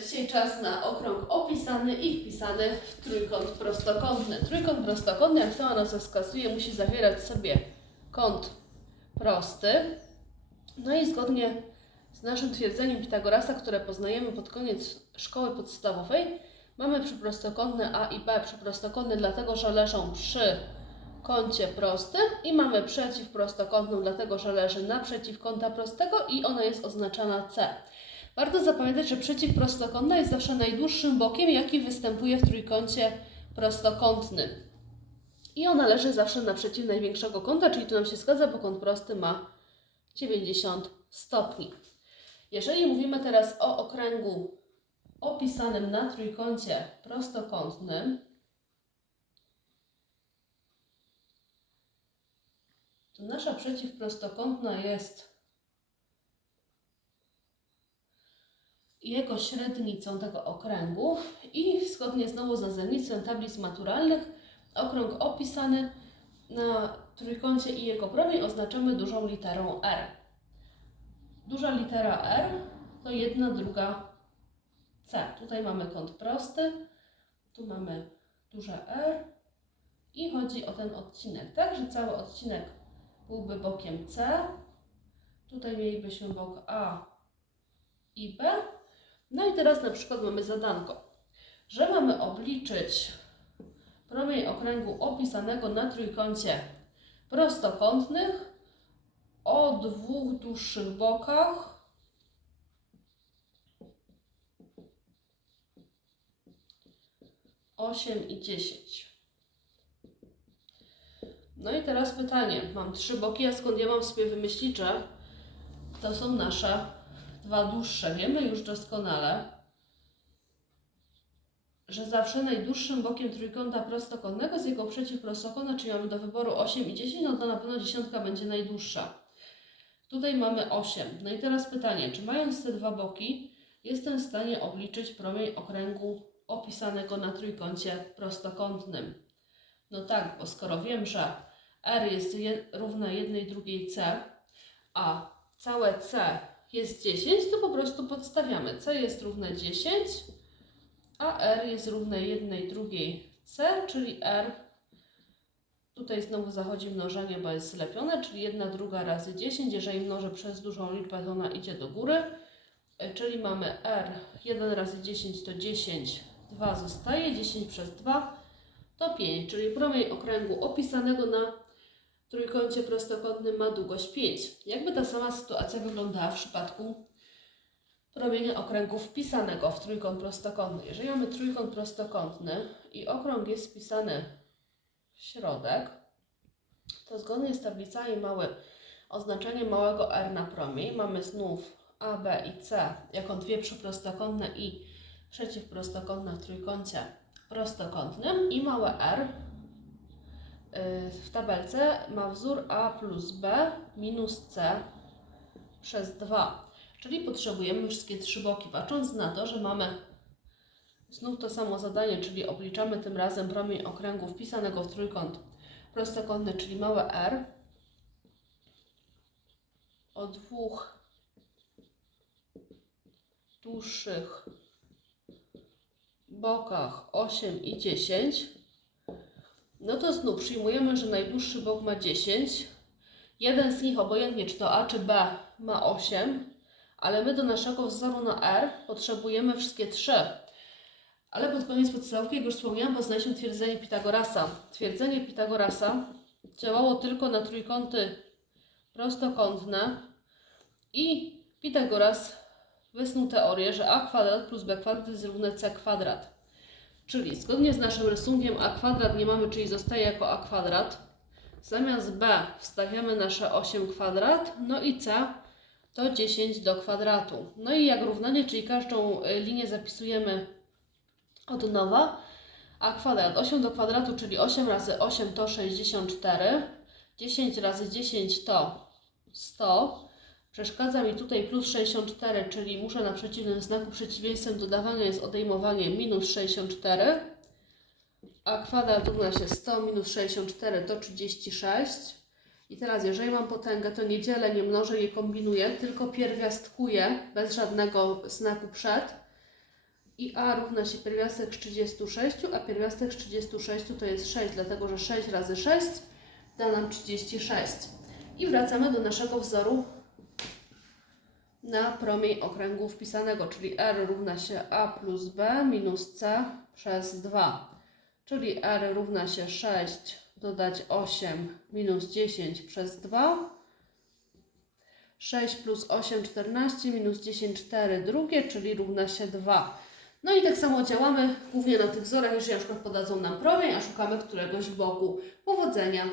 Dzisiaj czas na okrąg opisany i wpisany w trójkąt prostokątny. Trójkąt prostokątny, jak sama nazwa wskazuje, musi zawierać sobie kąt prosty. No i zgodnie z naszym twierdzeniem Pitagorasa, które poznajemy pod koniec szkoły podstawowej, mamy przyprostokątne A i B przyprostokątne dlatego, że leżą przy kącie prostym i mamy przeciwprostokątną dlatego, że leży naprzeciw kąta prostego i ona jest oznaczana C. Warto zapamiętać, że przeciwprostokątna jest zawsze najdłuższym bokiem, jaki występuje w trójkącie prostokątnym. I ona leży zawsze naprzeciw największego kąta, czyli tu nam się zgadza, bo kąt prosty ma 90 stopni. Jeżeli mówimy teraz o okręgu opisanym na trójkącie prostokątnym, to nasza przeciwprostokątna jest jego średnicą tego okręgu i zgodnie znowu z nazewnictwem tablic maturalnych okrąg opisany na trójkącie i jego promień oznaczamy dużą literą R. Duża litera R to jedna druga C. Tutaj mamy kąt prosty, tu mamy duże R i chodzi o ten odcinek, tak, że cały odcinek byłby bokiem C. Tutaj mielibyśmy bok A i B. No i teraz na przykład mamy zadanko, że mamy obliczyć promień okręgu opisanego na trójkącie prostokątnych o dwóch dłuższych bokach osiem i dziesięć. No i teraz pytanie. Mam trzy boki, a skąd ja mam sobie wymyślić, że to są nasze dwa dłuższe. Wiemy już doskonale, że zawsze najdłuższym bokiem trójkąta prostokątnego z jego przeciwprostokąta, czyli mamy do wyboru 8 i 10, no to na pewno dziesiątka będzie najdłuższa. Tutaj mamy 8. No i teraz pytanie, czy mając te dwa boki, jestem w stanie obliczyć promień okręgu opisanego na trójkącie prostokątnym? No tak, bo skoro wiem, że R jest je, równa 1 drugiej C, a całe C jest 10, to po prostu podstawiamy. C jest równe 10, a R jest równe 1 drugiej C, czyli R, tutaj znowu zachodzi mnożenie, bo jest zlepione, czyli 1 druga razy 10, jeżeli mnożę przez dużą liczbę, to ona idzie do góry, E, czyli mamy R, 1 razy 10 to 10, 2 zostaje, 10 przez 2 to 5, czyli promień okręgu opisanego na trójkącie prostokątnym ma długość 5. Jakby ta sama sytuacja wyglądała w przypadku promienia okręgu wpisanego w trójkąt prostokątny. Jeżeli mamy trójkąt prostokątny i okrąg jest wpisany w środek, to zgodnie z tablicami mamy oznaczenie małego r na promień. Mamy znów A, B i C jako dwie przyprostokątne i przeciwprostokątne w trójkącie prostokątnym i małe r w tabelce ma wzór A plus B minus C przez 2. Czyli potrzebujemy wszystkie trzy boki. Patrząc na to, że mamy znów to samo zadanie, czyli obliczamy tym razem promień okręgu wpisanego w trójkąt prostokątny, czyli małe r o dwóch dłuższych bokach 8 i 10, no to znów przyjmujemy, że najdłuższy bok ma 10. Jeden z nich, obojętnie czy to A czy B, ma 8, ale my do naszego wzoru na R potrzebujemy wszystkie trzy. Ale pod koniec podstawówki, jak już wspomniałam, poznaliśmy twierdzenie Pitagorasa. Twierdzenie Pitagorasa działało tylko na trójkąty prostokątne i Pitagoras wysnuł teorię, że a kwadrat plus b kwadrat jest równe c kwadrat. Czyli zgodnie z naszym rysunkiem a kwadrat nie mamy, czyli zostaje jako a kwadrat. Zamiast b wstawiamy nasze 8 kwadrat, no i c to 10 do kwadratu. No i jak równanie, czyli każdą y, linię zapisujemy od nowa. A kwadrat 8 do kwadratu, czyli 8 razy 8 to 64. 10 razy 10 to 100. Przeszkadza mi tutaj plus 64, czyli muszę na przeciwnym znaku przeciwieństwem dodawania jest odejmowanie minus 64. A kwadrat równa się 100 minus 64 to 36. I teraz jeżeli mam potęgę, to nie dzielę, nie mnożę, nie kombinuję, tylko pierwiastkuję bez żadnego znaku przed. i a równa się pierwiastek z 36, a pierwiastek z 36 to jest 6, dlatego że 6 razy 6 da nam 36. I wracamy do naszego wzoru na promień okręgu wpisanego, czyli r równa się a plus b minus c przez 2, czyli r równa się 6 dodać 8 minus 10 przez 2, 6 plus 8, 14 minus 10, 4 drugie, czyli równa się 2. No i tak samo działamy głównie na tych wzorach, jeżeli na przykład podadzą nam promień, a szukamy któregoś boku. Powodzenia!